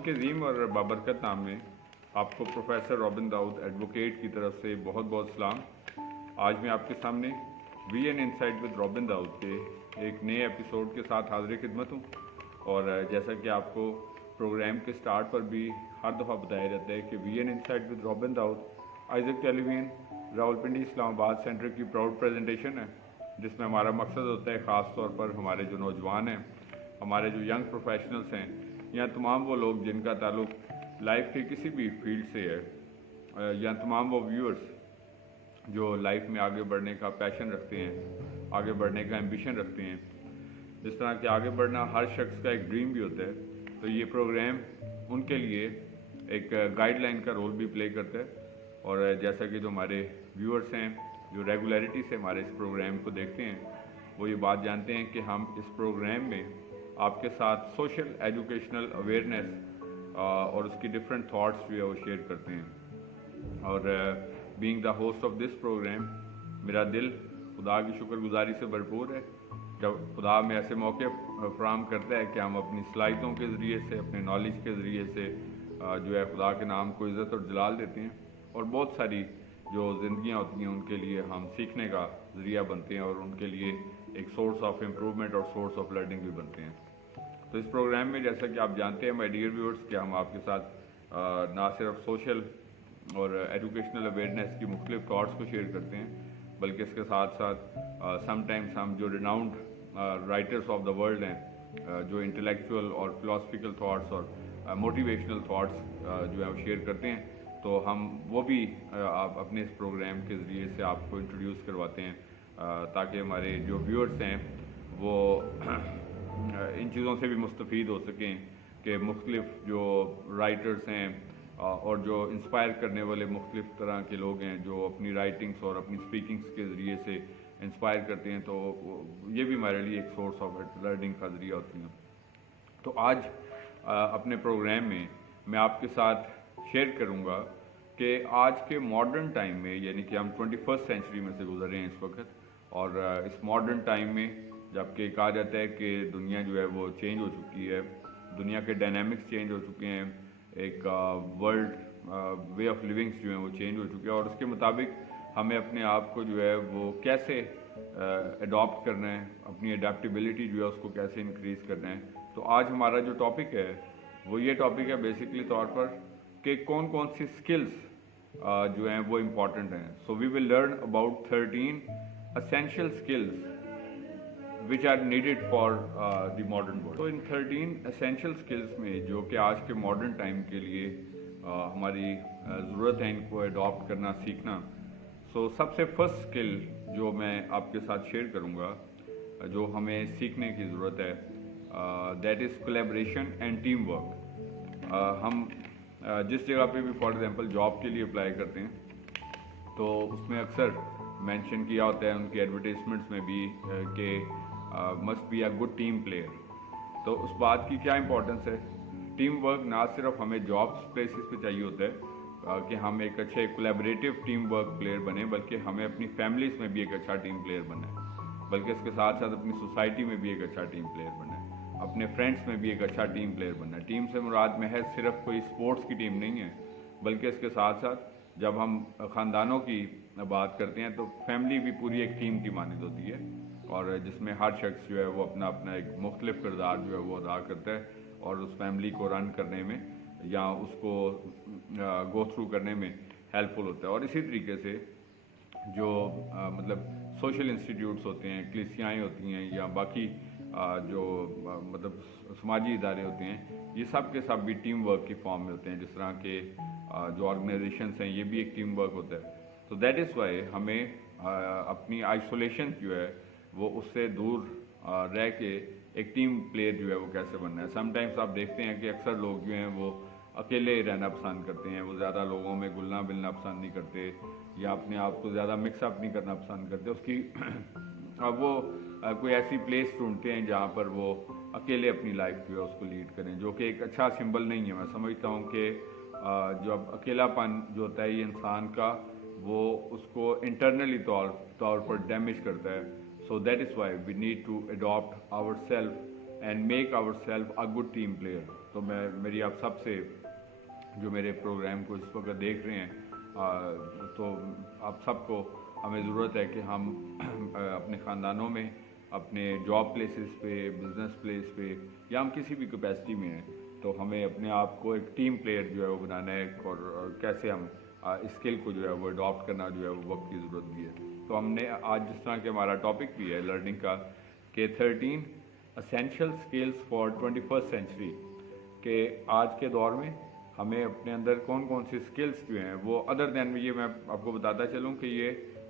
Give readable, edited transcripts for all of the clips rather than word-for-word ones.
के अजीम और बाबरकत नाम में आपको प्रोफेसर रॉबिन दाऊद एडवोकेट की तरफ से बहुत बहुत सलाम। आज मैं आपके सामने VN insight with Robin Dawood के एक नए एपिसोड के साथ हाजिर खिदमत हूँ। और जैसा कि आपको प्रोग्राम के स्टार्ट पर भी हर दफ़ा बताया जाता है कि VN insight with Robin Dawood Isaac television Rawalpindi Islamabad centre की प्राउड प्रेजेंटेशन है, जिसमें हमारा मकसद होता है ख़ास तौर पर हमारे जो नौजवान हैं, हमारे जो यंग प्रोफेशनल्स हैं, या तमाम वो लोग जिनका ताल्लुक लाइफ के किसी भी फील्ड से है, या तमाम वो व्यूअर्स जो लाइफ में आगे बढ़ने का पैशन रखते हैं, आगे बढ़ने का एम्बिशन रखते हैं। जिस तरह कि आगे बढ़ना हर शख्स का एक ड्रीम भी होता है, तो ये प्रोग्राम उनके लिए एक गाइडलाइन का रोल भी प्ले करता है। और जैसा कि जो हमारे व्यूअर्स हैं जो रेगुलरिटी से हमारे इस प्रोग्राम को देखते हैं, वो ये बात जानते हैं कि हम इस प्रोग्राम में आपके साथ सोशल एजुकेशनल अवेयरनेस और उसकी डिफरेंट थॉट्स जो है वो शेयर करते हैं। और being the host of this programme, मेरा दिल खुदा की शुक्रगुजारी से भरपूर है जब खुदा में ऐसे मौके फराहम करता है कि हम अपनी सलाहियतों के ज़रिए से, अपने नॉलेज के ज़रिए से जो है खुदा के नाम को इज़्ज़त और जलाल देते हैं। और बहुत सारी जो ज़िंदगियाँ होती हैं उनके लिए हम सीखने का ज़रिया बनते हैं और उनके लिए एक सोर्स ऑफ इम्प्रूवमेंट और सोर्स ऑफ लर्निंग भी बनते हैं। तो इस प्रोग्राम में जैसा कि आप जानते हैं माय डियर व्यूअर्स, कि हम आपके साथ ना सिर्फ सोशल और एजुकेशनल अवेयरनेस की मुख्तलिफ थॉट्स को शेयर करते हैं, बल्कि इसके साथ साथ समटाइम्स हम जो renowned writers of the world हैं, जो इंटेलेक्चुअल और फिलोसफिकल थाट्स और मोटिवेशनल थाट्स जो है वो शेयर करते हैं, तो हम वो भी आप अपने इस प्रोग्राम के ज़रिए से आपको इंट्रोड्यूस करवाते हैं, ताकि हमारे जो व्यूअर्स हैं वो इन चीज़ों से भी मुस्तफ़ीद हो सकें कि मुख्तलिफ जो राइटर्स हैं और जो इंस्पायर करने वाले मुख्तलिफ तरह के लोग हैं जो अपनी राइटिंग्स और अपनी स्पीकिंग्स के ज़रिए से इंस्पायर करते हैं, तो ये भी हमारे लिए एक सोर्स ऑफ लर्निंग का ज़रिया होती हैं। तो आज अपने प्रोग्राम में मैं आपके साथ शेयर करूँगा कि आज के मॉडर्न टाइम में, यानी कि हम 21st सेंचुरी में से गुजर रहे हैं इस वक्त, और इस मॉडर्न टाइम में जबकि कहा जाता है कि दुनिया जो है वो चेंज हो चुकी है, दुनिया के डायनामिक्स चेंज हो चुके हैं, एक वर्ल्ड वे ऑफ लिविंग्स जो है वो चेंज हो चुके हैं, और उसके मुताबिक हमें अपने आप को जो है वो कैसे अडॉप्ट करना है, अपनी अडेप्टेबिलिटी जो है उसको कैसे इंक्रीज़ करना है। तो आज हमारा जो टॉपिक है वो ये टॉपिक है बेसिकली तौर पर कि कौन कौन सी स्किल्स जो हैं वो इम्पॉर्टेंट हैं। So we will learn about 13 essential skills which are needed for the modern world. तो इन 13 essential skills में जो कि आज के मॉडर्न टाइम के लिए हमारी ज़रूरत है इनको अडॉप्ट करना, सीखना। सो सबसे फर्स्ट स्किल जो मैं आपके साथ शेयर करूँगा जो हमें सीखने की ज़रूरत है, that is collaboration and team work. हम जिस जगह पे भी फॉर एग्जांपल जॉब के लिए अप्लाई करते हैं तो उसमें अक्सर मेंशन किया होता है उनके एडवर्टाइजमेंट्स में भी कि must be a good team player. तो उस बात की क्या इंपॉर्टेंस है? टीम वर्क ना सिर्फ हमें जॉब प्लेसेस पे चाहिए होता है कि हम एक अच्छे कोलैबोरेटिव टीम वर्क प्लेयर बने, बल्कि हमें अपनी फैमिलीज़ में भी एक अच्छा टीम प्लेयर बनना है, बल्कि इसके साथ साथ अपनी सोसाइटी में भी एक अच्छा टीम प्लेयर बनना है, अपने फ्रेंड्स में भी एक अच्छा टीम प्लेयर बनना है। टीम से मुराद महज सिर्फ कोई स्पोर्ट्स की टीम नहीं है, बल्कि इसके साथ साथ जब हम ख़ानदानों की बात करते हैं तो फैमिली भी पूरी एक टीम की मानद होती है, और जिसमें हर शख्स जो है वो अपना अपना एक मुख्तलिफ किरदार जो है वो अदा करता है और उस फैमिली को रन करने में या उसको गो थ्रू करने में हेल्पफुल होता है। और इसी तरीके से जो मतलब सोशल इंस्टीट्यूट्स होते हैं, कलीसियाएँ होती हैं, या बाकी जो मतलब समाजी इदारे होते हैं, ये सब के सब भी टीम वर्क की फॉर्म में होते हैं। जिस तरह के जो ऑर्गेनाइजेशंस हैं ये भी एक टीम वर्क होता है। तो दैट इज़ वाई हमें अपनी आइसोलेशन जो है वो उससे दूर रह के एक टीम प्लेयर जो है वो कैसे बनना है। समटाइम्स आप देखते हैं कि अक्सर लोग जो हैं वो अकेले रहना पसंद करते हैं, वो ज़्यादा लोगों में घुलना मिलना पसंद नहीं करते, या अपने आप को ज़्यादा मिक्सअप नहीं करना पसंद करते। उसकी अब वो कोई ऐसी प्लेस ढूंढते हैं जहाँ पर वो अकेले अपनी लाइफ जो है उसको लीड करें, जो कि एक अच्छा सिंबल नहीं है। मैं समझता हूँ कि जो अब अकेलापन जो होता है ये इंसान का, वो उसको इंटरनली तौर पर डैमेज करता है। So that is why we need to adopt our self and make our self a good team player. तो मैं मेरी आप सब से जो मेरे प्रोग्राम को इस वक्त देख रहे हैं तो आप सबको हमें ज़रूरत है कि हम अपने ख़ानदानों में, अपने जॉब प्लेसेस पे, बिज़नेस प्लेस पे, या हम किसी भी कैपेसिटी में हैं, तो हमें अपने आप को एक टीम प्लेयर जो है वो बनाना है। और कैसे हम स्किल को जो है वो अडॉप्ट करना जो है वो वक्त की ज़रूरत भी है। तो हमने आज जिस तरह के हमारा टॉपिक भी है लर्निंग का कि 13 essential skills for 21st century, कि आज के दौर में हमें अपने अंदर कौन कौन सी स्किल्स जो हैं वो अदर दैन ये मैं आपको बताता चलूँ कि ये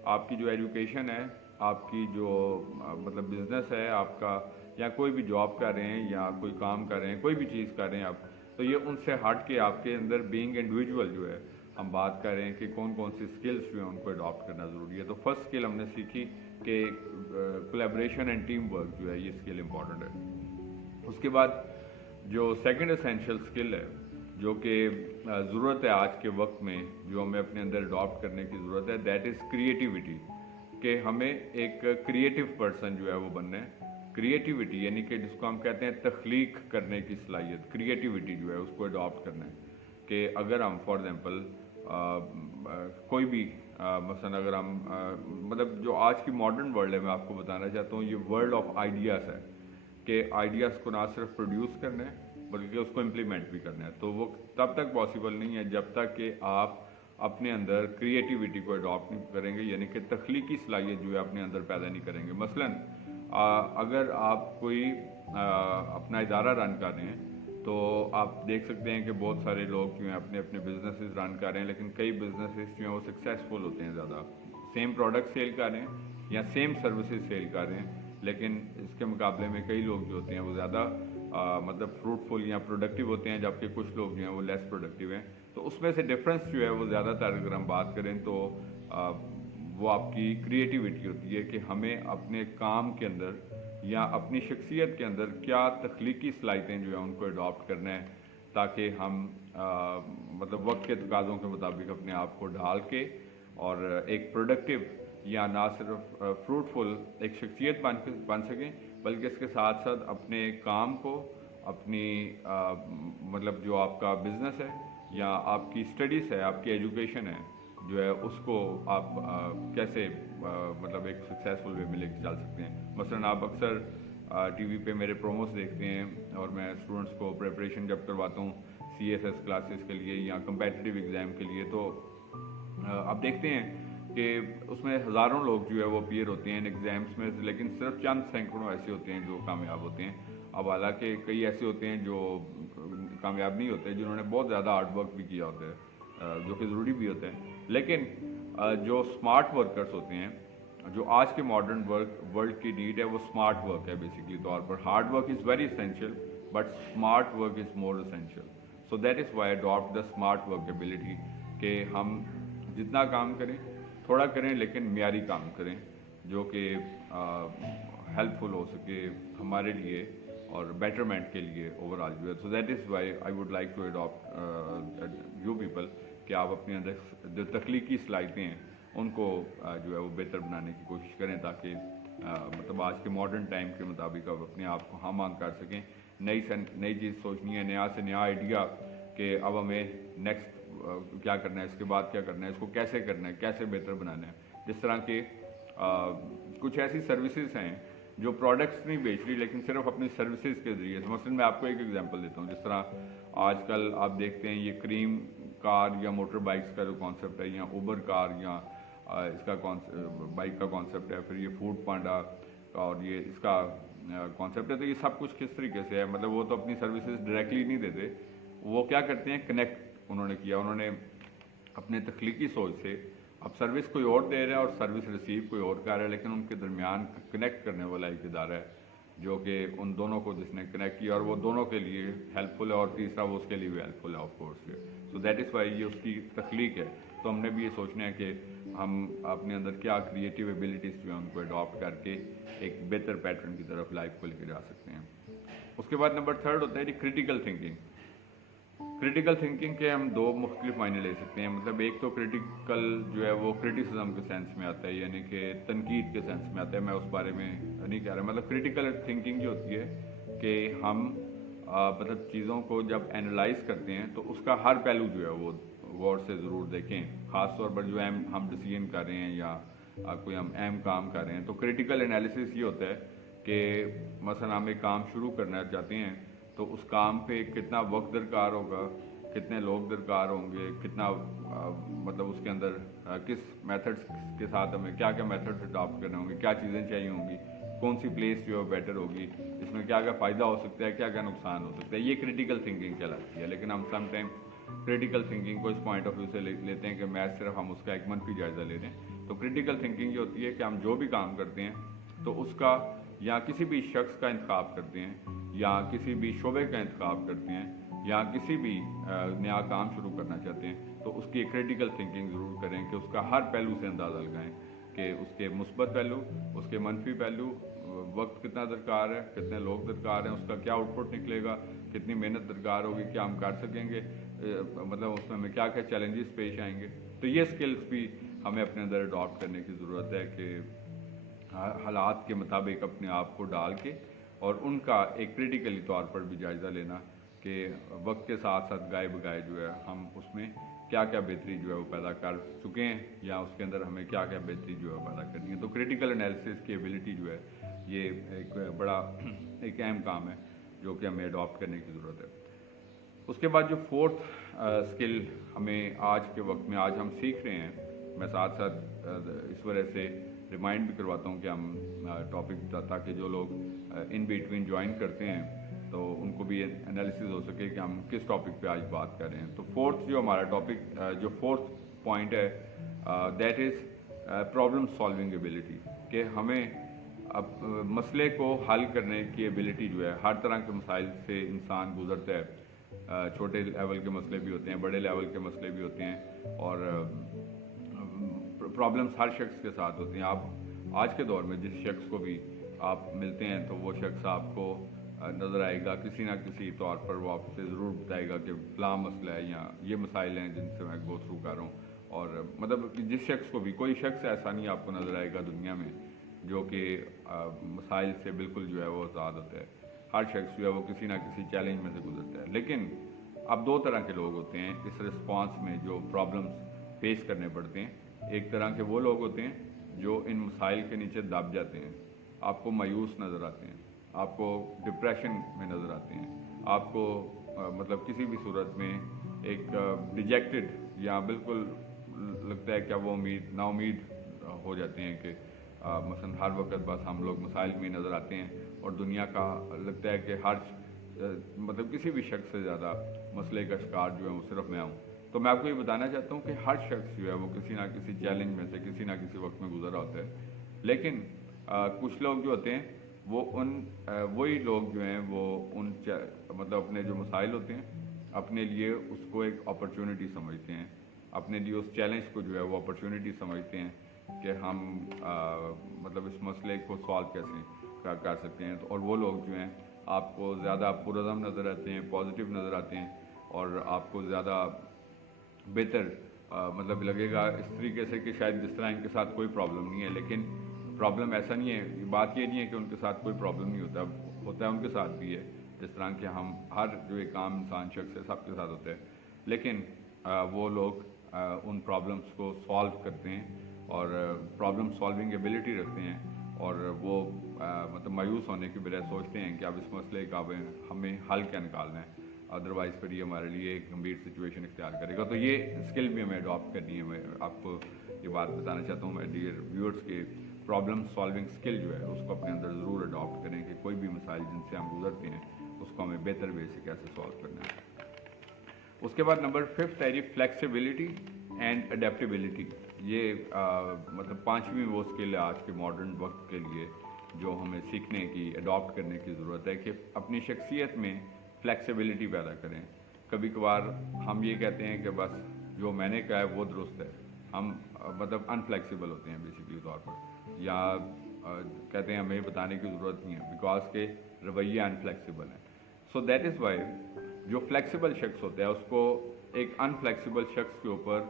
आपकी जो एजुकेशन है, आपकी जो मतलब बिज़नेस है आपका, या कोई भी जॉब कर रहे हैं या कोई काम कर रहे हैं, कोई भी चीज़ कर रहे हैं आप, तो ये उनसे हट के आपके अंदर बीइंग इंडिविजुअल जो है हम बात कर रहे हैं कि कौन कौन सी स्किल्स जो है उनको अडॉप्ट करना ज़रूरी है। तो फर्स्ट स्किल हमने सीखी कि कोलैबोरेशन एंड टीम वर्क जो है ये स्किल इम्पॉर्टेंट है। उसके बाद जो सेकंड एसेंशियल स्किल है जो कि ज़रूरत है आज के वक्त में, जो हमें अपने अंदर अडॉप्ट करने की ज़रूरत है, दैट इज़ क्रिएटिविटी। कि हमें एक क्रिएटिव पर्सन जो है वो बनना है। क्रिएटिविटी यानी कि जिसको हम कहते हैं तख्लीक करने की सलाहियत, क्रिएटिविटी जो है उसको अडॉप्ट करना है। कि अगर हम फॉर एग्ज़ाम्पल कोई भी मसलन अगर हम मतलब जो आज की मॉडर्न वर्ल्ड है, मैं आपको बताना चाहता हूँ ये वर्ल्ड ऑफ आइडियाज़ है कि आइडियाज़ को ना सिर्फ प्रोड्यूस करना है बल्कि उसको इम्प्लीमेंट भी करना है। तो वो तब तक पॉसिबल नहीं है जब तक कि आप अपने अंदर क्रिएटिविटी को अडॉप्ट नहीं करेंगे, यानी कि तख्लीकी सलाहियत जो है अपने अंदर पैदा नहीं करेंगे। मसलन अगर आप कोई अपना इदारा रन कर रहे हैं तो आप देख सकते हैं कि बहुत सारे लोग जो हैं अपने अपने बिजनेसेस रन कर रहे हैं, लेकिन कई बिजनेसेस जो हैं वो सक्सेसफुल होते हैं ज़्यादा, सेम प्रोडक्ट सेल कर रहे हैं या सेम सर्विसेज सेल कर रहे हैं, लेकिन इसके मुकाबले में कई लोग जो होते हैं वो ज़्यादा मतलब फ्रूटफुल या प्रोडक्टिव होते हैं, जबकि कुछ लोग जो हैं वो लेस प्रोडक्टिव हैं। तो उसमें से डिफरेंस जो है वो ज़्यादातर अगर हम बात करें तो वो आपकी क्रिएटिविटी होती है कि हमें अपने काम के अंदर या अपनी शख्सियत के अंदर क्या तख्लीकी सलाहियतें जो है उनको अडॉप्ट करना है, ताकि हम मतलब वक्त के तकाज़ों के मुताबिक अपने आप को ढाल के और एक प्रोडक्टिव या ना सिर्फ फ्रूटफुल एक शख्सियत बन सकें, बल्कि इसके साथ साथ अपने काम को, अपनी मतलब जो आपका बिज़नेस है या आपकी स्टडीज़ है, आपकी एजुकेशन है जो है, उसको आप कैसे मतलब एक सक्सेसफुल वे में लेके चल सकते हैं। मसलन आप अक्सर टीवी पे मेरे प्रोमोस देखते हैं और मैं स्टूडेंट्स को प्रिपरेशन जब करवाता हूँ CSS क्लासेस के लिए या कम्पेटिटिव एग्ज़ाम के लिए, तो आप देखते हैं कि उसमें हज़ारों लोग जो है वो अपीयर होते हैं इन एग्ज़ाम्स में, लेकिन सिर्फ चंद सैकड़ों ऐसे होते हैं जो कामयाब होते हैं। अब हालांकि कई ऐसे होते हैं जो कामयाब नहीं होते, जिन्होंने बहुत ज़्यादा हार्ड वर्क भी किया होता है, जो कि ज़रूरी भी होता है। लेकिन जो स्मार्ट वर्कर्स होते हैं, जो आज के मॉडर्न वर्ल्ड की नीड है वो स्मार्ट वर्क है बेसिकली तौर पर। Hard work is very essential but smart work is more essential. So that is Y adopt the smart work ability, कि हम जितना काम करें थोड़ा करें लेकिन मियारी काम करें जो कि हेल्पफुल हो सके हमारे लिए और बेटरमेंट के लिए ओवरऑल जो है। So that is why I would like to adopt you people कि आप अपने अंदर जो तख्लीकी सलाहियतें हैं उनको जो है वो बेहतर बनाने की कोशिश करें, ताकि मतलब आज के मॉडर्न टाइम के मुताबिक आप अपने आप को हम ऑन कर सकें। नई चीज़ सोचनी है, नया से नया आइडिया कि अब हमें नेक्स्ट क्या करना है, इसके बाद क्या करना है, इसको कैसे करना है, कैसे बेहतर बनाना है। जिस तरह के कुछ ऐसी सर्विसेज हैं जो प्रोडक्ट्स नहीं बेच रही लेकिन सिर्फ अपनी सर्विसेज के ज़रिए। मसलन मैं आपको एक एग्जांपल देता हूँ। जिस तरह आजकल आप देखते हैं ये क्रीम कार या मोटर बाइक्स का जो कॉन्सेप्ट है, या उबर कार या इसका बाइक का कॉन्सेप्ट है, फिर ये फूड पांडा और ये इसका कॉन्सेप्ट है। तो ये सब कुछ किस तरीके से है, मतलब वो तो अपनी सर्विसेज डायरेक्टली नहीं देते, वो क्या करते हैं, कनेक्ट उन्होंने किया, उन्होंने अपने तख्लीकी सोच से अब सर्विस कोई और दे रहा है और सर्विस रिसीव कोई और कर रहा है, लेकिन उनके दरमियान कनेक्ट करने वाला एक इदारा है जो कि उन दोनों को जिसने कनेक्ट किया और वो दोनों के लिए हेल्पफुल है और तीसरा वो उसके लिए भी हेल्पफुल है of course. So that is Y ये उसकी तख्लीक है। तो हमने भी ये सोचना है कि हम अपने अंदर क्या क्रिएटिव एबिलिटीज़ जो है उनको अडॉप्ट करके एक बेहतर पैटर्न की तरफ लाइफ को लेकर जा सकते हैं। उसके बाद नंबर थर्ड होता है जी क्रिटिकल थिंकिंग। क्रिटिकल थिंकिंग के हम दो मुख्तलिफ मायने ले सकते हैं। मतलब एक तो क्रिटिकल जो है वो क्रिटिसिज्म के सेंस में आता है, यानी कि तनकीद के सेंस में आता है, मैं उस बारे में नहीं कह रहा। मतलब क्रिटिकल थिंकिंग जो होती है کہ ہم مطلب چیزوں کو جب انالائز کرتے ہیں تو اس کا ہر پہلو جو ہے وہ غور سے ضرور دیکھیں. خاص طور پر جو ہم ڈیسیژن کر رہے ہیں یا کوئی ہم اہم کام کر رہے ہیں تو کریٹیکل انالیسس یہ ہوتا ہے کہ مثلا ہم ایک کام شروع کرنا چاہتے ہیں تو اس کام پہ کتنا وقت درکار ہوگا, کتنے لوگ درکار ہوں گے, کتنا مطلب اس کے اندر کس میتھڈس کے ساتھ ہمیں کیا کیا میتھڈس اڈاپٹ کرنے ہوں گے, کیا چیزیں چاہیے ہوں گی, کون سی پلیس جو ہے بیٹر ہوگی, اس میں کیا کیا فائدہ ہو سکتا ہے, کیا کیا نقصان ہو سکتا ہے. یہ کریٹیکل تھنکنگ کہلاتی ہے. لیکن ہم سم ٹائم کریٹیکل تھنکنگ کو اس پوائنٹ آف ویو سے لیتے ہیں کہ میتھ صرف ہم اس کا ایک منفی جائزہ لے رہے ہیں. تو کریٹیکل تھنکنگ یہ ہوتی ہے کہ ہم جو بھی کام کرتے ہیں تو اس کا یا کسی بھی شخص کا انتخاب کرتے ہیں یا کسی بھی شعبے کا انتخاب کرتے ہیں یا کسی بھی نیا کام شروع کرنا چاہتے ہیں تو اس کی کریٹیکل تھنکنگ ضرور کریں کہ اس کا ہر پہلو سے اندازہ لگائیں کہ اس کے مثبت پہلو, اس کے منفی پہلو, وقت کتنا درکار ہے, کتنے لوگ درکار ہیں, اس کا کیا آؤٹ پٹ نکلے گا, کتنی محنت درکار ہوگی, کیا ہم کر سکیں گے, مطلب اس میں ہمیں کیا کیا چیلنجز پیش آئیں گے. تو یہ سکلز بھی ہمیں اپنے اندر اڈاپٹ کرنے کی ضرورت ہے کہ حالات کے مطابق اپنے آپ کو ڈال کے اور ان کا ایک کریٹیکلی طور پر بھی جائزہ لینا کہ وقت کے ساتھ ساتھ گائے بگائے جو ہے ہم اس میں کیا کیا بہتری جو ہے وہ پیدا کر چکے ہیں یا اس کے اندر ہمیں کیا کیا بہتری جو ہے پیدا کرنی ہے. تو کریٹیکل انالیسس کی ایبلٹی جو ہے یہ ایک بڑا ایک اہم کام ہے جو کہ ہمیں اڈاپٹ کرنے کی ضرورت ہے. اس کے بعد جو فورتھ اسکل ہمیں آج کے وقت میں آج ہم سیکھ رہے ہیں, میں ساتھ ساتھ اس وجہ سے ریمائنڈ بھی کرواتا ہوں کہ ہم ٹاپک تاکہ جو لوگ ان بٹوین جوائن کرتے ہیں تو ان کو بھی انالیسز ہو سکے کہ ہم کس ٹاپک پہ آج بات کر رہے ہیں. تو فورتھ جو ہمارا ٹاپک جو فورتھ پوائنٹ ہے that is problem solving ability, کہ ہمیں اب مسئلے کو حل کرنے کی ایبلٹی جو ہے, ہر طرح کے مسائل سے انسان گزرتا ہے. چھوٹے لیول کے مسئلے بھی ہوتے ہیں, بڑے لیول کے مسئلے بھی ہوتے ہیں اور پرابلمس ہر شخص کے ساتھ ہوتی ہیں. آپ آج کے دور میں جس شخص کو بھی آپ ملتے ہیں تو وہ شخص آپ کو نظر آئے گا کسی نہ کسی طور پر, وہ آپ سے ضرور بتائے گا کہ فلاں مسئلہ ہے یا یہ مسائل ہیں جن سے میں گو تھرو کر رہا ہوں. اور مطلب جس شخص کو بھی, کوئی شخص ایسا نہیں آپ کو نظر آئے گا دنیا میں جو کہ مسائل سے بالکل جو ہے وہ آزاد ہوتا ہے. ہر شخص جو ہے وہ کسی نہ کسی چیلنج میں سے گزرتا ہے. لیکن اب دو طرح کے لوگ ہوتے ہیں اس رسپانس میں جو پرابلمس فیس کرنے پڑتے ہیں. ایک طرح کے وہ لوگ ہوتے ہیں جو ان مسائل کے نیچے دب جاتے ہیں, آپ کو مایوس نظر آتے ہیں, آپ کو ڈپریشن میں نظر آتے ہیں, آپ کو مطلب کسی بھی صورت میں ایک ڈیجیکٹڈ یا بالکل لگتا ہے کہ وہ نا امید ہو جاتے ہیں کہ مثلا ہر وقت بس ہم لوگ مسائل میں نظر آتے ہیں اور دنیا کا لگتا ہے کہ ہر مطلب کسی بھی شخص سے زیادہ مسئلے کا شکار جو ہے وہ صرف میں ہوں. تو میں آپ کو یہ بتانا چاہتا ہوں کہ ہر شخص جو ہے وہ کسی نہ کسی چیلنج میں سے کسی نہ کسی وقت میں گزرا ہوتا ہے. لیکن کچھ لوگ جو ہوتے ہیں وہ وہی لوگ جو ہیں وہ مطلب اپنے جو مسائل ہوتے ہیں اپنے لیے اس کو ایک اپرچونٹی سمجھتے ہیں, اپنے لیے اس چیلنج کو جو ہے وہ اپرچونٹی سمجھتے ہیں کہ ہم مطلب اس مسئلے کو سالو کیسے کر سکتے ہیں. اور وہ لوگ جو ہیں آپ کو زیادہ پرعزم نظر آتے ہیں, پازیٹیو نظر آتے ہیں اور آپ کو زیادہ بہتر مطلب لگے گا اس طریقے سے کہ شاید جس طرح ان کے ساتھ کوئی پرابلم نہیں ہے. لیکن پرابلم ایسا نہیں ہے, بات یہ نہیں ہے کہ ان کے ساتھ کوئی پرابلم نہیں ہوتا ہے ان کے ساتھ بھی ہے, جس طرح کہ ہم ہر جو ایک عام انسان شخص ہے سب کے ساتھ ہوتا ہے. لیکن وہ لوگ ان پرابلمس کو سالو کرتے ہیں اور پرابلم سالونگ ایبلٹی رکھتے ہیں اور وہ مطلب مایوس ہونے کی بجائے سوچتے ہیں کہ اب اس مسئلے کا ہمیں حل کیا نکالنا ہے, ادروائز پھر یہ ہمارے لیے ایک گمبھیر سچویشن اختیار کرے گا. تو یہ اسکل بھی ہمیں اڈاپٹ کرنی ہے. میں آپ کو یہ بات بتانا چاہتا ہوں ڈیئر ویورس کے پرابلم سالونگ اسکل جو ہے اس کو اپنے اندر ضرور اڈاپٹ کریں کہ کوئی بھی مسائل جن سے ہم گزرتے ہیں اس کو ہمیں بہتر وے سے کیسے سالو کرنا ہے. اس کے بعد نمبر 5 ہے فلیکسیبلٹی اینڈ اڈیپٹیبلٹی. یہ مطلب پانچویں وہ اسکل ہے آج کے ماڈرن وقت کے لیے جو ہمیں سیکھنے کی اڈاپٹ کرنے کی ضرورت ہے کہ اپنی شخصیت میں فلیکسیبلٹی پیدا کریں. کبھی کبھار ہم یہ کہتے ہیں کہ بس جو میں نے کہا ہے وہ درست ہے, ہم مطلب انفلیکسیبل ہوتے ہیں بیسیکلی طور پر, یا کہتے ہیں ہمیں بتانے کی ضرورت نہیں ہے بیکاز کہ رویہ انفلیکسیبل ہے. سو دیٹ از وائی جو فلیکسیبل شخص ہوتا ہے اس کو ایک انفلیکسیبل شخص کے اوپر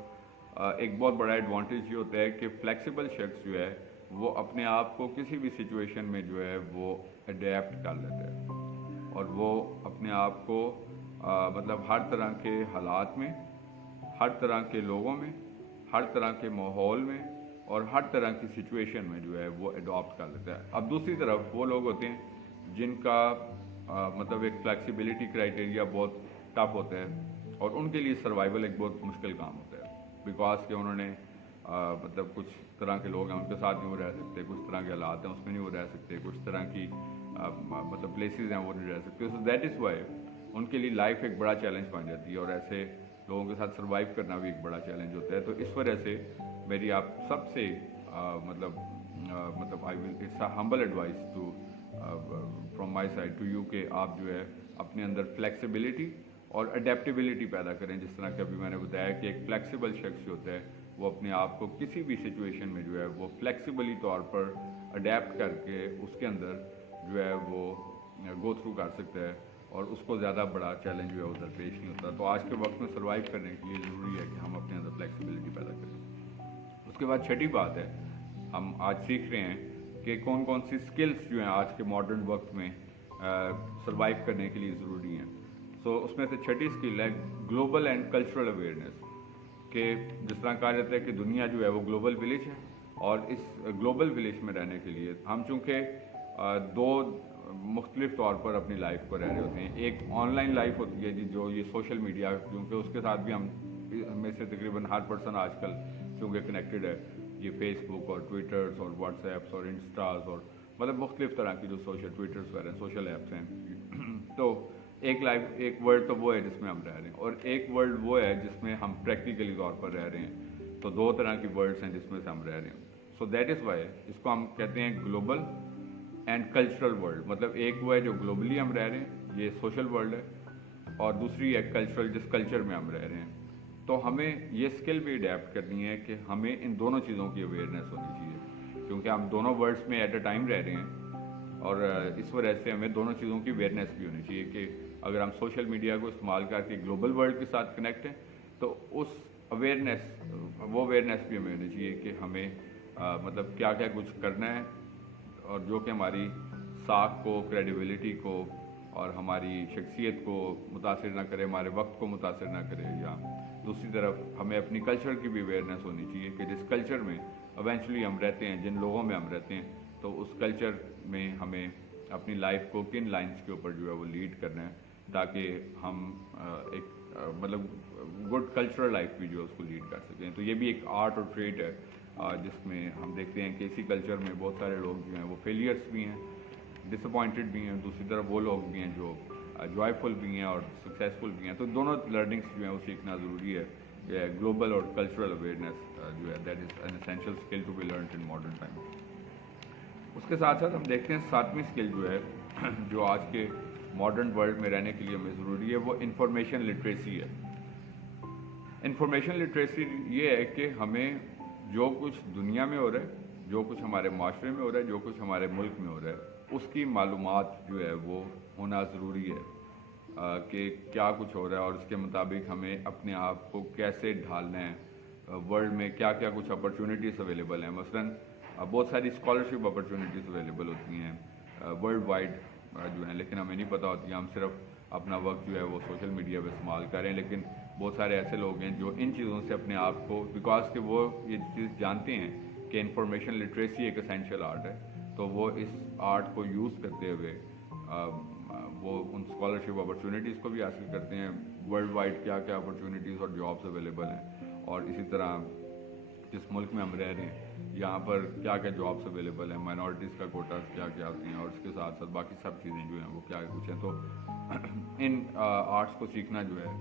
ایک بہت بڑا ایڈوانٹیج یہ ہوتا ہے کہ فلیکسیبل شخص جو ہے وہ اپنے آپ کو کسی بھی سچویشن میں جو ہے وہ اڈیپٹ کر لیتا ہے. اور وہ اپنے آپ کو مطلب ہر طرح کے حالات میں، ہر طرح کے لوگوں میں، ہر طرح کے ماحول میں اور ہر طرح کی سچویشن میں جو ہے وہ اڈاپٹ کر لیتا ہے۔ اب دوسری طرف وہ لوگ ہوتے ہیں جن کا مطلب ایک فلیکسیبلٹی کرائٹیریا بہت ٹف ہوتا ہے اور ان کے لیے سروائیول ایک بہت مشکل کام ہوتا ہے، بیکاز کہ انہوں نے مطلب کچھ طرح کے لوگ ہیں ان کے ساتھ نہیں وہ رہ سکتے، کچھ طرح کے حالات ہیں اس میں نہیں وہ رہ سکتے، کچھ طرح کی مطلب پلیسز ہیں وہ نہیں رہ سکتے، سو دیٹ از وائی ان کے لیے لائف ایک بڑا چیلنج بن جاتی ہے اور ایسے لوگوں کے ساتھ سروائیو کرنا بھی ایک بڑا چیلنج ہوتا ہے۔ تو اس وجہ سے میری آپ سب سے مطلب I will it's a humble advice to from my side to you کہ آپ جو ہے اپنے اندر فلیکسیبلٹی اور اڈیپٹیبلٹی پیدا کریں، جس طرح کہ ابھی میں نے بتایا کہ ایک فلیکسیبل شخص جو ہوتا ہے وہ اپنے آپ کو کسی بھی سچویشن میں جو ہے وہ فلیکسیبلی طور پر اڈیپٹ کر کے اس کے اندر جو ہے وہ گو تھرو کر سکتا ہے اور اس کو زیادہ بڑا چیلنج جو ہے ادھر پیش نہیں ہوتا۔ تو آج کے وقت میں سروائیو کرنے کے لیے ضروری ہے کہ ہم اپنے اندر فلیکسیبلٹی پیدا کریں۔ اس کے بعد چھٹی بات ہے، ہم آج سیکھ رہے ہیں کہ کون کون سی سکلز جو ہیں آج کے ماڈرن وقت میں سروائیو کرنے کے لیے ضروری ہیں۔ سو اس میں سے چھٹی سکل ہے گلوبل اینڈ کلچرل اویئرنیس، کہ جس طرح کہا جاتا ہے کہ دنیا جو ہے وہ گلوبل ولیج ہے اور اس گلوبل ولیج میں رہنے کے لیے ہم چونکہ دو مختلف طور پر اپنی لائف کو رہ رہے ہوتے ہیں۔ ایک آن لائن لائف ہوتی ہے جو یہ سوشل میڈیا، کیونکہ اس کے ساتھ بھی ہم میں سے تقریباً ہر پرسن آج کل چونکہ کنیکٹڈ ہے، یہ فیس بک اور ٹویٹرز اور واٹس ایپس اور انسٹاز اور مطلب مختلف طرح کی جو ٹویٹرز وغیرہ سوشل ایپس ہیں۔ تو ایک ورلڈ تو وہ ہے جس میں ہم رہ رہے ہیں اور ایک ورلڈ وہ ہے جس میں ہم پریکٹیکلی طور پر رہ رہے ہیں۔ تو دو طرح کی ورلڈس ہیں جس میں سے ہم رہ رہے ہیں۔ سو دیٹ از وائی اس کو ہم کہتے ہیں گلوبل اینڈ کلچرل ورلڈ، مطلب ایک وہ ہے جو گلوبلی ہم رہ رہے ہیں، یہ سوشل ورلڈ ہے، اور دوسری ہے کلچرل، جس کلچر میں ہم رہ رہے ہیں۔ تو ہمیں یہ اسکل بھی اڈیپٹ کرنی ہے کہ ہمیں ان دونوں چیزوں کی اویئرنیس ہونی چاہیے، کیونکہ ہم دونوں ورلڈس میں ایٹ اے ٹائم رہ رہے ہیں اور اس وجہ سے ہمیں دونوں چیزوں کی اویئرنیس بھی ہونی چاہیے کہ اگر ہم سوشل میڈیا کو استعمال کر کے گلوبل ورلڈ کے ساتھ کنیکٹ ہیں تو اس وہ اویئرنیس بھی ہمیں ہونی چاہیے کہ ہمیں مطلب کیا کیا کچھ کرنا ہے اور جو کہ ہماری ساکھ کو، کریڈیبلٹی کو اور ہماری شخصیت کو متاثر نہ کرے، ہمارے وقت کو متاثر نہ کرے۔ یا دوسری طرف ہمیں اپنی کلچر کی بھی اویئرنیس ہونی چاہیے کہ جس کلچر میں ایونچولی ہم رہتے ہیں، جن لوگوں میں ہم رہتے ہیں، تو اس کلچر میں ہمیں اپنی لائف کو کن لائنس کے اوپر جو ہے وہ لیڈ کرنا ہے تاکہ ہم ایک مطلب گڈ کلچرل لائف بھی جو ہے اس کو لیڈ کر سکیں۔ تو یہ بھی ایک آرٹ اور ٹریٹ ہے جس میں ہم دیکھتے ہیں کہ اسی کلچر میں بہت سارے لوگ جو ہیں وہ فیلئرس بھی ہیں، ڈس اپوائنٹڈ بھی ہیں، دوسری طرف وہ لوگ بھی ہیں جو جوائے بھی ہیں اور سکسیزفل بھی ہیں۔ تو دونوں لرننگس جو ہیں وہ سیکھنا ضروری ہے۔ گلوبل اور کلچرل اویئرنیس جو ہے that is an essential skill to be learned in modern time. اس کے ساتھ ساتھ ہم دیکھتے ہیں ساتویں اسکل جو ہے جو آج کے ماڈرن ورلڈ میں رہنے کے لیے ہمیں ضروری ہے، وہ انفارمیشن لٹریسی ہے۔ انفارمیشن لٹریسی یہ ہے کہ ہمیں جو کچھ دنیا میں ہو رہا ہے، جو کچھ ہمارے معاشرے میں ہو رہا ہے، جو کچھ ہمارے ملک میں ہو رہا ہے، اس کی معلومات جو ہے وہ ہونا ضروری ہے کہ کیا کچھ ہو رہا ہے اور اس کے مطابق ہمیں اپنے آپ کو کیسے ڈھالنا ہے۔ ورلڈ میں کیا کیا کچھ اپرچونیٹیز اویلیبل ہیں، مثلاً بہت ساری اسکالرشپ اپرچونیٹیز اویلیبل ہوتی ہیں ورلڈ وائڈ جو ہیں، لیکن ہمیں نہیں پتہ ہوتی، ہم صرف اپنا وقت جو ہے وہ سوشل میڈیا پہ استعمال کریں۔ لیکن بہت سارے ایسے لوگ ہیں جو ان چیزوں سے اپنے آپ کو، بیکاز کہ وہ یہ چیز جانتے ہیں کہ انفارمیشن لٹریسی ایک اسینشیل آرٹ ہے، تو وہ اس آرٹ کو یوز کرتے ہوئے وہ ان اسکالرشپ اپرچونیٹیز کو بھی حاصل کرتے ہیں۔ ورلڈ وائڈ کیا کیا اپرچونیٹیز اور جابس اویلیبل ہیں، اور اسی طرح جس ملک میں ہم رہ رہے ہیں یہاں پر کیا کیا جابس اویلیبل ہیں، مائنورٹیز کا کوٹاز کیا کیا ہوتے ہیں، اور اس کے ساتھ ساتھ باقی سب چیزیں جو ہیں وہ کیا کچھ ہیں۔ تو ان آرٹس کو سیکھنا جو ہے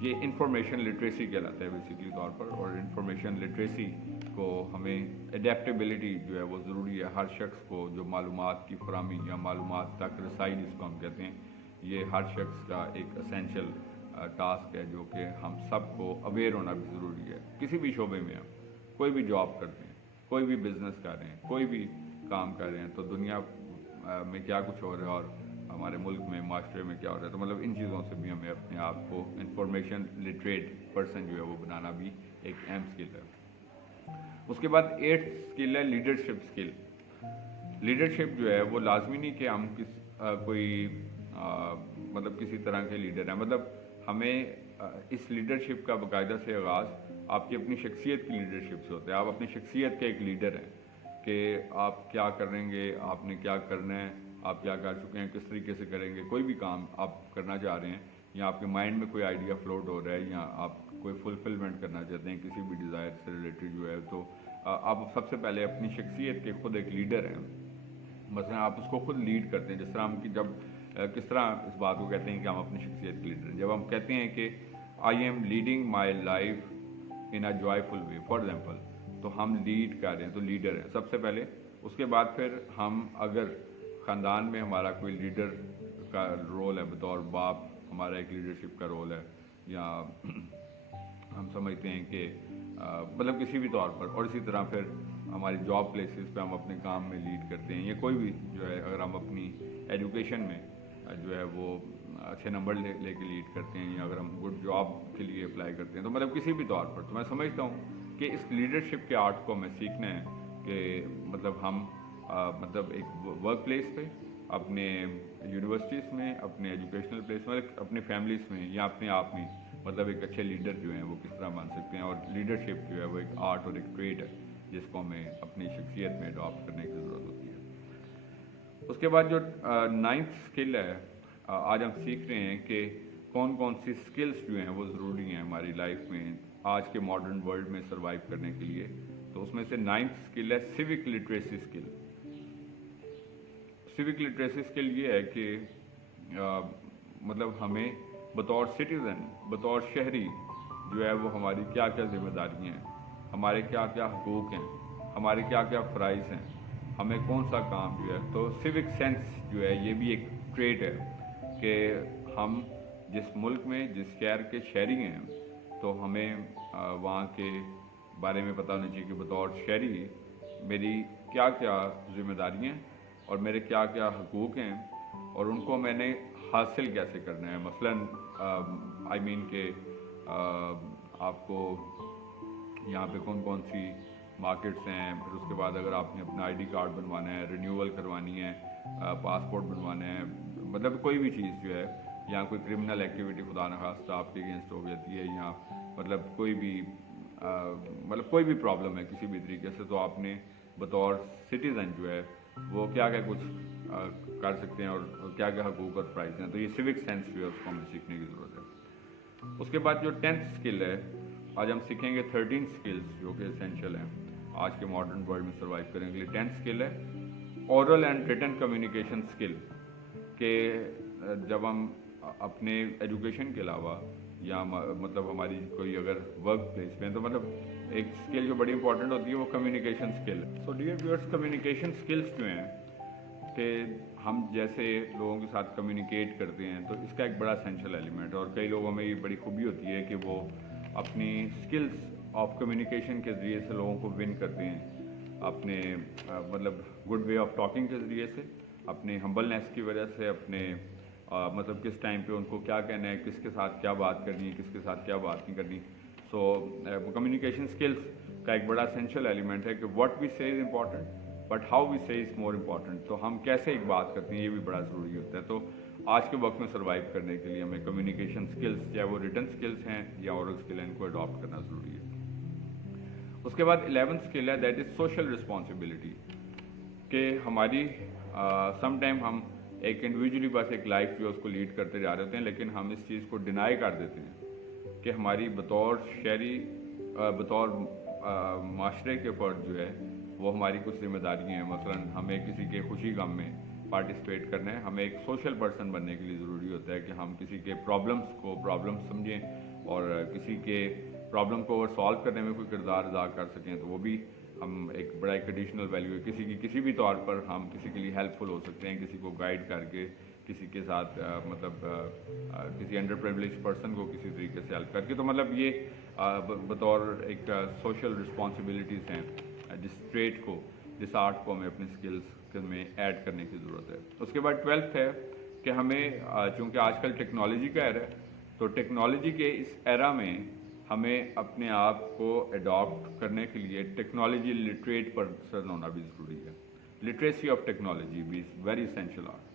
یہ انفارمیشن لٹریسی کہلاتا ہے بیسیکلی طور پر، اور انفارمیشن لٹریسی کو ہمیں اڈیپٹیبلٹی جو ہے وہ ضروری ہے۔ ہر شخص کو جو معلومات کی فراہمی یا معلومات تک رسائی جس کو ہم کہتے ہیں، یہ ہر شخص کا ایک اسینشیل ٹاسک ہے جو کہ ہم سب کو اویئر ہونا بھی ضروری ہے۔ کسی بھی شعبے میں ہم کوئی بھی جاب کرتے ہیں، کوئی بھی بزنس کر رہے ہیں، کوئی بھی کام کر رہے ہیں، تو دنیا میں کیا کچھ ہو رہا ہے اور ہمارے ملک میں، معاشرے میں کیا ہو رہا ہے، تو مطلب ان چیزوں سے بھی ہمیں اپنے آپ کو انفارمیشن لٹریٹ پرسن جو ہے وہ بنانا بھی ایک اہم اسکل ہے۔ اس کے بعد 8th اسکل ہے لیڈرشپ اسکل۔ لیڈرشپ جو ہے وہ لازمی نہیں کہ ہم کوئی मतलब किसी तरह के लीडर हैं। मतलब हमें इस लीडरशिप का बाकायदा से आगाज़ आपकी अपनी शख्सियत की लीडरशिप से होता है। आप अपनी शख्सियत के एक लीडर हैं कि आप क्या करेंगे, आपने क्या करना है, आप क्या कर चुके हैं, किस तरीके से करेंगे। कोई भी काम आप करना चाह रहे हैं या आपके माइंड में कोई आइडिया फ्लोट हो रहा है या आप कोई फुलफिलमेंट करना चाहते हैं किसी भी डिज़ायर से रिलेटेड जो है, तो आप सबसे पहले अपनी शख्सियत के खुद एक लीडर हैं। मसलन आप उसको खुद लीड करते हैं। जिस तरह हम जब किस तरह इस बात को कहते हैं कि हम अपनी शख्सियत के लीडर हैं, जब हम कहते हैं कि I am leading my life in a joyful way for example, तो हम लीड कर रहे हैं, तो लीडर हैं सबसे पहले। उसके बाद फिर हम अगर ख़ानदान में हमारा कोई लीडर का रोल है, बतौर बाप हमारा एक लीडरशिप का रोल है, या हम समझते हैं कि मतलब किसी भी तौर पर, और इसी तरह फिर हमारी जॉब प्लेसेस पे हम अपने काम में लीड करते हैं, या कोई भी जो है अगर हम अपनी एजुकेशन में जो है वो अच्छे नंबर लेके लीड करते हैं, या अगर हम गुड जॉब के लिए अप्लाई करते हैं, तो मतलब किसी भी तौर पर, तो मैं समझता हूँ कि इस लीडरशिप के आर्ट को हमें सीखना है कि मतलब हम मतलब एक वर्क प्लेस पे, अपने यूनिवर्सिटीज़ में, अपने एजुकेशनल प्लेस में, अपनी फैमिलीज़ में या अपने आप में मतलब एक अच्छे लीडर जो हैं वो किस तरह बन सकते हैं। और लीडरशिप जो है वो एक आर्ट और एक ट्रेट है जिसको हमें अपनी शख्सियत में अडॉप्ट करने की ज़रूरत होती है। उसके बाद जो 9th स्किल है, आज हम सीख रहे हैं कि कौन कौन सी स्किल्स जो हैं वो ज़रूरी हैं हमारी लाइफ में आज के मॉडर्न वर्ल्ड में सर्वाइव करने के लिए। तो उसमें से 9th स्किल है civic literacy skill. Civic literacy skill ये है कि मतलब हमें बतौर सिटीज़न, बतौर शहरी जो है वो हमारी क्या क्या जिम्मेदारियाँ हैं, हमारे क्या क्या हकूक़ हैं, हमारे क्या क्या फ़राइज़ हैं, हमें कौन सा काम जो है। तो सिविक सेंस जो है ये भी एक ट्रेट है कि हम जिस मुल्क में, जिस शहर के शहरी हैं, तो हमें वहाँ के बारे में पता होना चाहिए कि बतौर शहरी मेरी क्या क्या जिम्मेदारियाँ हैं और मेरे क्या क्या हकूक़ हैं और उनको मैंने हासिल कैसे करना है। मसलन आई मीन के आपको यहाँ पे कौन कौन सी मार्केट्स हैं, फिर उसके बाद अगर आपने अपना आईडी कार्ड बनवाना है, रिन्यूअल करवानी है, पासपोर्ट बनवाना है, मतलब कोई भी चीज़ जो है, या कोई क्रिमिनल एक्टिविटी खुदा न खास्ता आपके अगेंस्ट हो जाती है, या मतलब कोई भी मतलब कोई भी प्रॉब्लम है किसी भी तरीके से, तो आपने बतौर सिटीज़न जो है वो क्या क्या कुछ कर सकते हैं और क्या क्या हकूक़ और फ़राइज़ हैं। तो ये सिविक सेंस जो है उसको हमें सीखने की ज़रूरत है। उसके बाद जो 10th स्किल है, आज हम सीखेंगे 13 स्किल्स जो कि एसेंशियल हैं आज के मॉडर्न वर्ल्ड में सर्वाइव करने के लिए। 10th स्किल है oral and written communication skill, के जब हम अपने एजुकेशन के अलावा या मतलब हमारी कोई अगर वर्क प्लेस में, तो मतलब एक स्किल जो बड़ी इंपॉर्टेंट होती है वो communication skill. So dear viewers, communication skills जो हैं कि हम जैसे लोगों के साथ कम्युनिकेट करते हैं, तो इसका एक बड़ा एसेंशियल एलिमेंट है। और कई लोगों में ये बड़ी खूबी होती है कि वो अपनी स्किल्स ऑफ कम्युनिकेशन के ज़रिए से लोगों को विन करते हैं, अपने मतलब गुड वे ऑफ टॉकिंग के ज़रिए से, अपने हम्बलनेस की वजह से, अपने मतलब किस टाइम पे उनको क्या कहना है, किसके साथ क्या बात करनी है, किसके साथ क्या बात नहीं करनी। सो कम्युनिकेशन स्किल्स का एक बड़ा एसेंशियल एलिमेंट है कि what we say is important but how we say is more important. तो हम कैसे एक बात करते हैं ये भी बड़ा ज़रूरी होता है। तो आज के वक्त में सर्वाइव करने के लिए हमें कम्युनिकेशन स्किल्स, चाहे वो रिटन स्किल्स हैं या ओरल स्किल हैं, इनको अडॉप्ट करना ज़रूरी है। उसके बाद 11th स्किल है, दैट इज़ सोशल रिस्पॉन्सिबिलिटी, कि हमारी सम टाइम हम एक इंडिविजुअली बस एक लाइफ जो उसको लीड करते जा रहे होते हैं, लेकिन हम इस चीज़ को डिनाई कर देते हैं कि हमारी बतौर शहरी, बतौर माशरे के फ़र्द जो है वो हमारी कुछ जिम्मेदारियाँ हैं। मसलन हमें किसी के खुशी गम में पार्टिसिपेट करना है, हमें एक सोशल पर्सन बनने के लिए ज़रूरी होता है कि हम किसी के प्रॉब्लम्स को प्रॉब्लम समझें और किसी के प्रॉब्लम को अगर सॉल्व करने में कोई किरदार अदा कर सकें, तो वो भी हम एक बड़ा एक एडिशनल वैल्यू है। किसी की किसी भी तौर पर हम किसी के लिए हेल्पफुल हो सकते हैं, किसी को गाइड करके, किसी के साथ मतलब किसी अंडर प्रिविलेज पर्सन को किसी तरीके से हेल्प करके। तो मतलब ये बतौर एक सोशल रिस्पॉन्सिबिलिटीज़ हैं जिस ट्रेट को, जिस आर्ट को हमें अपने स्किल्स में ऐड करने की ज़रूरत है। उसके बाद 12th है कि हमें चूँकि आजकल टेक्नोलॉजी का एरा है, तो टेक्नोलॉजी के इस एरा में हमें अपने आप को अडॉप्ट करने के लिए टेक्नोलॉजी लिटरेट पर्सन होना भी ज़रूरी है। लिटरेसी ऑफ टेक्नोलॉजी भी इज़ वेरी एसेंशियल आर्ट,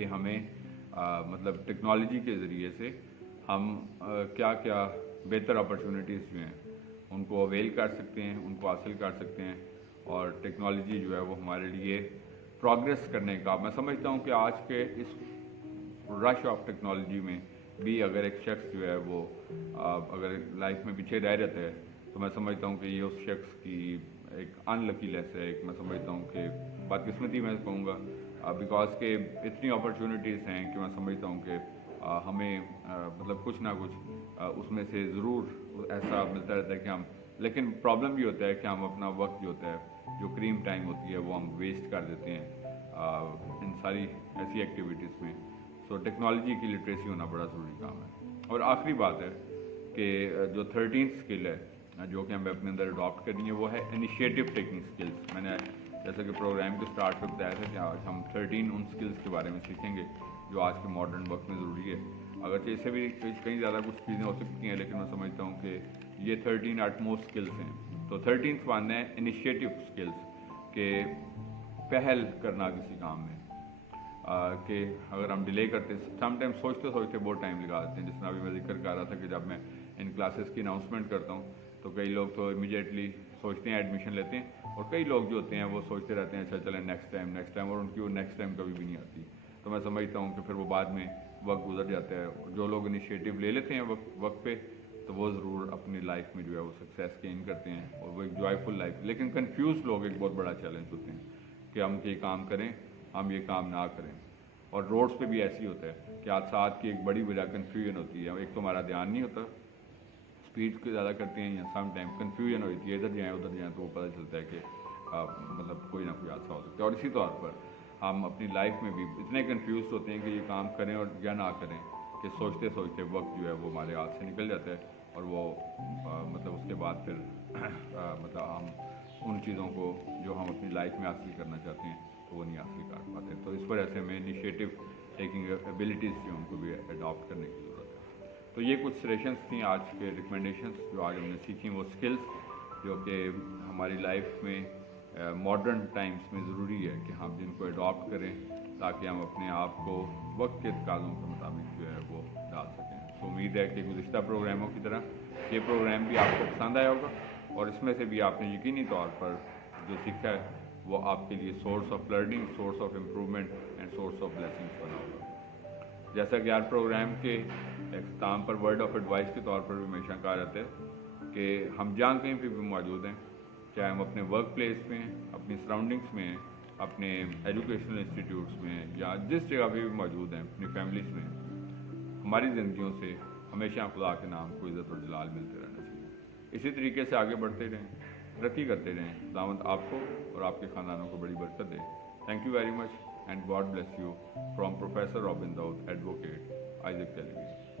کہ ہمیں مطلب ٹیکنالوجی کے ذریعے سے ہم کیا کیا بہتر اپرچونیٹیز جو ہیں ان کو اویل کر سکتے ہیں، ان کو حاصل کر سکتے ہیں، اور ٹیکنالوجی جو ہے وہ ہمارے لیے پروگریس کرنے کا، میں سمجھتا ہوں کہ آج کے اس رش آف ٹیکنالوجی میں بھی اگر ایک شخص جو ہے وہ اگر لائف میں پیچھے رہ جاتا ہے تو میں سمجھتا ہوں کہ یہ اس شخص کی ایک ان لکی لیس ہے، ایک میں سمجھتا ہوں کہ بدقسمتی میں کہوں گا، بیکاز کہ اتنی اپرچونیٹیز ہیں کہ میں سمجھتا ہوں کہ ہمیں مطلب کچھ نہ کچھ اس میں سے ضرور ایسا ملتا رہتا ہے کہ ہم، لیکن پرابلم بھی ہوتا ہے کہ ہم اپنا وقت جو ہوتا ہے، جو کریم ٹائم ہوتی ہے، وہ ہم ویسٹ کر دیتے ہیں ان ساری ایسی ایکٹیویٹیز میں. سو ٹیکنالوجی کی لٹریسی ہونا بڑا ضروری کام ہے. اور آخری بات ہے کہ جو 13th اسکل ہے جو کہ ہمیں اپنے اندر اڈاپٹ کرنی ہے وہ ہے انیشیٹو ٹیکنگ اسکلس. میں نے جیسا کہ پروگرام کے اسٹارٹ پہ بتایا تھا کہ آج ہم 13 ان اسکلس کے بارے میں سیکھیں گے جو آج کے ماڈرن وقت میں ضروری ہے. اگرچہ اس سے بھی کہیں زیادہ کچھ چیزیں ہو سکتی ہیں، لیکن میں سمجھتا ہوں کہ یہ 13 ایٹ موسٹ اسکلس ہیں. تو 13th ون ہے انیشیٹو اسکلس، کہ پہل کرنا کسی کام میں، کہ اگر ہم ڈیلے کرتے سم ٹائم سوچتے سوچتے بہت ٹائم لگا دیتے ہیں. جس طرح ابھی میں ذکر کر رہا تھا کہ جب میں ان کلاسز کی اناؤنسمنٹ کرتا ہوں تو کئی لوگ تو امیڈیٹلی سوچتے ہیں ایڈمیشن لیتے ہیں، اور کئی لوگ جو ہوتے ہیں وہ سوچتے رہتے ہیں اچھا چلیں نیکسٹ ٹائم، اور ان کی وہ نیکسٹ ٹائم کبھی بھی نہیں آتی. تو میں سمجھتا ہوں کہ پھر وہ بعد میں وقت گزر جاتا ہے. جو لوگ انیشیٹو لے لیتے ہیں وقت پہ تو وہ ضرور اپنی لائف میں جو ہے وہ سکسیس گین کرتے ہیں، اور وہ ایک جوائے فل لائف. لیکن کنفیوز لوگ ایک بہت بڑا چیلنج ہوتے ہیں کہ ہم یہ کام کریں، ہم یہ کام نہ کریں. اور روڈس پہ بھی ایسی ہوتا ہے کہ حادثات کی ایک بڑی وجہ کنفیوژن ہوتی ہے. ایک تو ہمارا دھیان نہیں ہوتا، اسپیڈ کو زیادہ کرتے ہیں، یا سم ٹائم کنفیوژن ہوتی ہے، ادھر جائیں ادھر جائیں تو وہ پتہ چلتا ہے کہ مطلب کوئی نہ کوئی حادثہ ہو سکتا ہے. اور اسی طور پر ہم اپنی لائف میں بھی اتنے کنفیوز ہوتے ہیں کہ یہ کام کریں اور یا نہ کریں کہ سوچتے سوچتے وقت جو ہے وہ ہمارے ہاتھ سے نکل جاتا ہے، اور وہ مطلب اس کے بعد پھر مطلب ہم ان چیزوں کو جو ہم اپنی لائف میں حاصل کرنا چاہتے ہیں تو وہ نہیں حاصل کر پاتے. تو اس وجہ سے ہمیں انیشیٹو ٹیکنگ ایبلٹیز جو ان کو بھی اڈاپٹ کرنے کی ضرورت ہے. تو یہ کچھ سجیشنس تھیں آج کے ریکمنڈیشنس جو آج ہم نے سیکھیں، وہ اسکلس جو کہ ہماری لائف میں ماڈرن ٹائمس میں ضروری ہے کہ ہم جن کو اڈاپٹ کریں تاکہ ہم اپنے آپ کو وقت کے تقاضوں کے مطابق جو ہے وہ ڈال سکیں. تو امید ہے کہ گزشتہ پروگراموں کی طرح یہ پروگرام بھی آپ کو پسند آیا ہوگا، اور اس میں سے بھی آپ نے یقینی طور پر جو سیکھا ہے وہ آپ کے لیے source of learning, source of improvement and source of blessings بنا ہوگا. جیسا کہ ہر پروگرام کے اختتام پر ورڈ آف ایڈوائس کے طور پر بھی ہمیشہ کہا جاتا ہے کہ ہم جہاں کہیں پہ بھی موجود ہیں، چاہے ہم اپنے ورک پلیس میں ہیں، اپنی سراؤنڈنگس میں ہیں، اپنے ایجوکیشنل انسٹیٹیوٹس میں ہیں، یا جس جگہ پہ بھی موجود ہیں اپنی فیملیز میں، ہماری زندگیوں سے ہمیشہ خدا کے نام کو عزت اور جلال ملتے رہنا چاہیے. اسی طریقے سے آگے بڑھتے رہیں، ترقی کرتے رہیں. خداوند آپ کو اور آپ کے خاندانوں کو بڑی برکت دے. Thank you very much and God bless you from professor Robin Dawood advocate Isaac television.